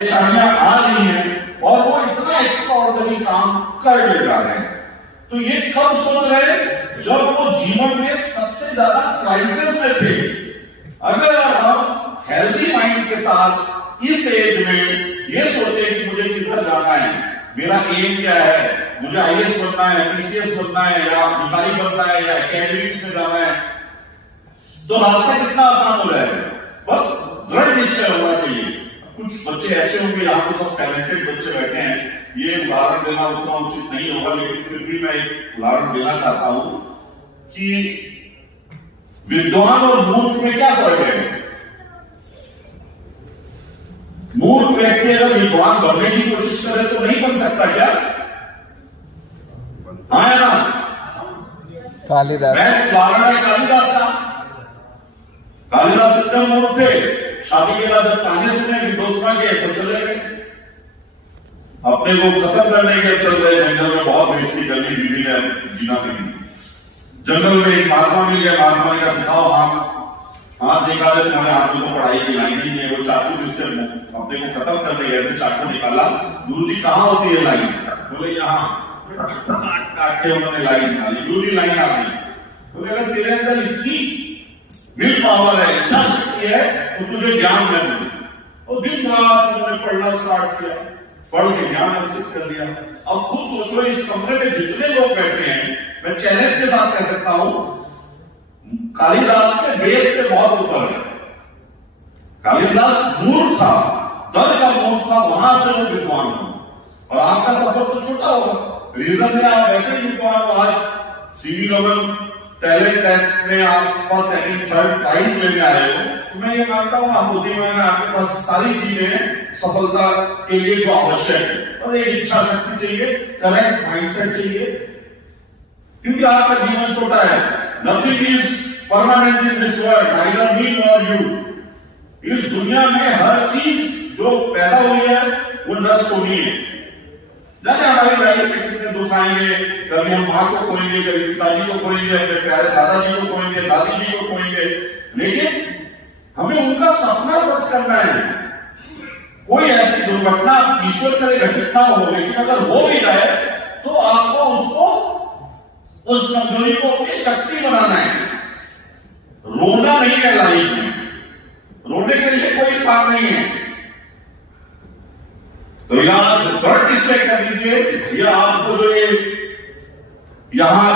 परेशानियां आ रही हैं और वो इतना एक्स्ट्राऑर्डिनरी काम कर ले जा रहे हैं। तो ये कब सोच रहे हैं? जब वो जीवन में सबसे ज्यादा क्राइसिस में थे। अगर हम हेल्दी माइंड के साथ इस एज में ये सोचे कि मुझे किधर जाना है, मेरा एम क्या है, मुझे आईएएस बनना है, पीसीएस बनना है, या भिखारी बनना है, या एकेडमिक्स में जाना है, तो रास्ता कितना आसान हो जाएगा। बस दृढ़ निश्चय होना चाहिए। कुछ बच्चे ऐसे होंगे, यहाँ पे सब टैलेंटेड बच्चे बैठे हैं, ये उदाहरण देना उतना उचित नहीं होगा, लेकिन फिर भी मैं एक उदाहरण देना चाहता हूं कि विद्वान और मूर्ख में क्या फर्क है। मूर्ख व्यक्ति अगर विद्वान बनने की कोशिश करे तो नहीं बन सकता क्या? हाँ ना? कालिदास, मैं उदाहरण है कालिदास का। कालिदास इतने मूर्ख थे, शादी के बाद जब ताने सुने विद्वत्ता के तो चले गए, अपने को खत्म करने के चल रहे। जंगल में बहुत बेइज्जती करनी, बीवी ने जीना भी नहीं। जंगल में एक महात्मा मिल गया, महात्मा ने कहा दिखाओ हाथ दिखा दे, तुम्हारे हाथ में तो पढ़ाई की लाइन ही है। वो चाकू जिससे अपने को खत्म करने गए थे, चाकू निकाला। गुरु जी कहाँ होती है लाइन? बोले यहाँ। काट के उन्होंने लाइन निकाली, गुरु जी लाइन आ गई। बोले अगर तेरे अंदर इतनी विल पावर है, इच्छा शक्ति है, तो तुझे ज्ञान मैं दूं। और दिन रात उन्होंने पढ़ना स्टार्ट किया, पढ़ के ज्ञान अर्जित कर लिया। अब खुद सोचो, इस कमरे में जितने लोग बैठे हैं, मैं चैलेंज के साथ कह सकता हूं, कालिदास के बेस से बहुत ऊपर है। कालिदास मूर्ख था, दल का मूर्ख था, वहां से वो विद्वान हो। और आपका सफर तो छोटा होगा, रीजन में आप ऐसे ही विद्वान हो। आज सीवी लोगन टैलेंट टेस्ट में आप फर्स्ट सेकंड थर्ड प्राइज लेने आए हो, तो मैं ये मानता हूं आप बुद्धिमान हैं, आपके पास सारी चीजें सफलता के लिए जो आवश्यक है। और एक इच्छा शक्ति चाहिए, करेक्ट माइंडसेट चाहिए, क्योंकि आपका जीवन छोटा है। Nothing is permanent in this world, neither me nor you. इस दुनिया में हर चीज जो पैदा हुई है वो नष्ट होनी है। जाने हमारी लाइफ में कितने दुख आएंगे, कभी हम माँ को खोएंगे, कभी पिताजी को खोएंगे, अपने प्यारे दादाजी को खोएंगे, दादी जी को खोएंगे, लेकिन हमें उनका सपना सच करना है। कोई ऐसी दुर्घटना ईश्वर करे घटित ना हो, लेकिन अगर हो भी जाए तो आपको उसको, उस कमजोरी को अपनी शक्ति बनाना है। रोना नहीं है लाइफ में, रोने के लिए कोई स्थान नहीं है। तो याद दृढ़ निश्चय कर लीजिए, यह आपको जो ये यहां